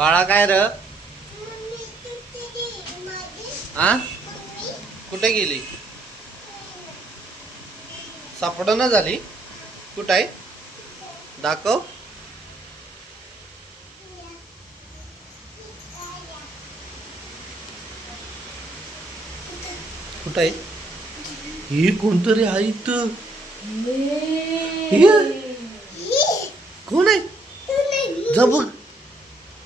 बाळा काय र आ कुठे गेली सापडना झाली कुठं आहे दाखव कुठं आहे ही कोणतरी आहे इथं कोण आहे जा बघ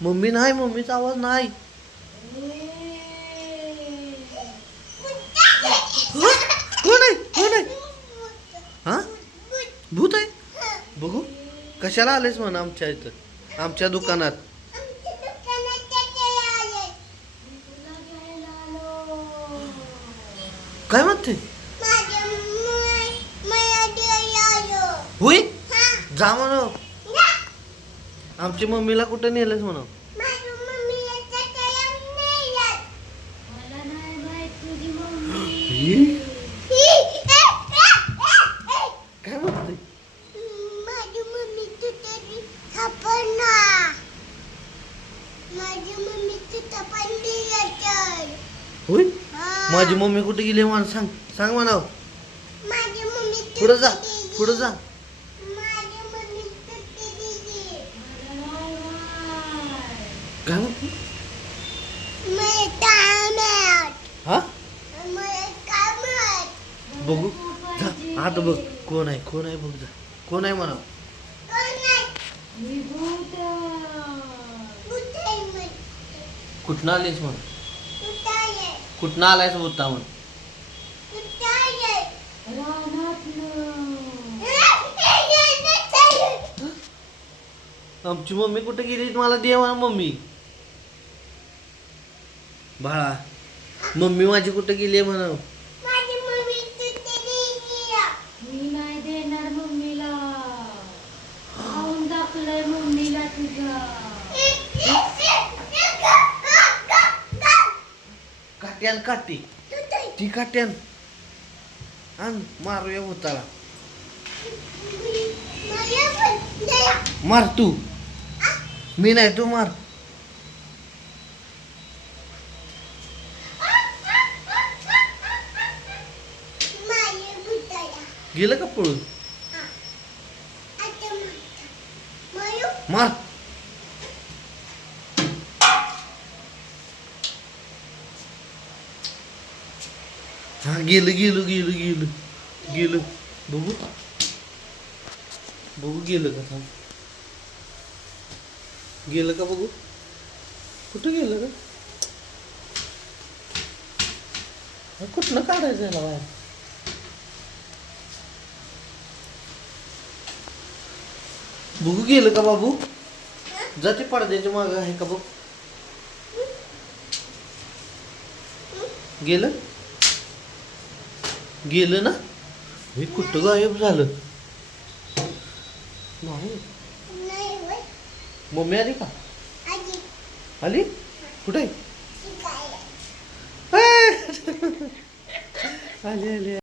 मम्मी नाही मम्मीचा आवाज नाही कोण आहे हा भूत आहे बघू कशाला आलेस म्हणा आमच्या इथं आमच्या दुकानात काय म्हणते होय जा म्हणा आमच्या मम्मीला कुठे नेलंस म्हणा काय म्हणते होय माझी मम्मी कुठे गेली म्हणा सांग सांग म्हणा पुढे जा पुढे जा काय म्हणते हा बघू जा आता बघ कोण आहे बघ जा कोण आहे म्हणा कुठनं आलीस म्हण कुठनं आलायस भूता म्हण आमची मम्मी कुठे गेली मला दे म्हणा मम्मी बाळा मम्मी माझी कुठे गेली आहे म्हणा मी नाही देणार मम्मीला खाऊन टाकलंय मम्मीला तुझ्या काट्यान काटी ती काट्यान आण मारूया भूताला मार तू मी नाही तू मार गेलं का पळून मार हा गेलं बघू गेलं का थांब गेलं का बघू कुठं गेलं का कुठनं काढायचं याला बाहेर बघू गेलं का बाबू जाते पडद्याच्या मागं आहे का बघ गेलं ना हे कुठं गायब झालं नाही मम्मी आली का आली कुठे आली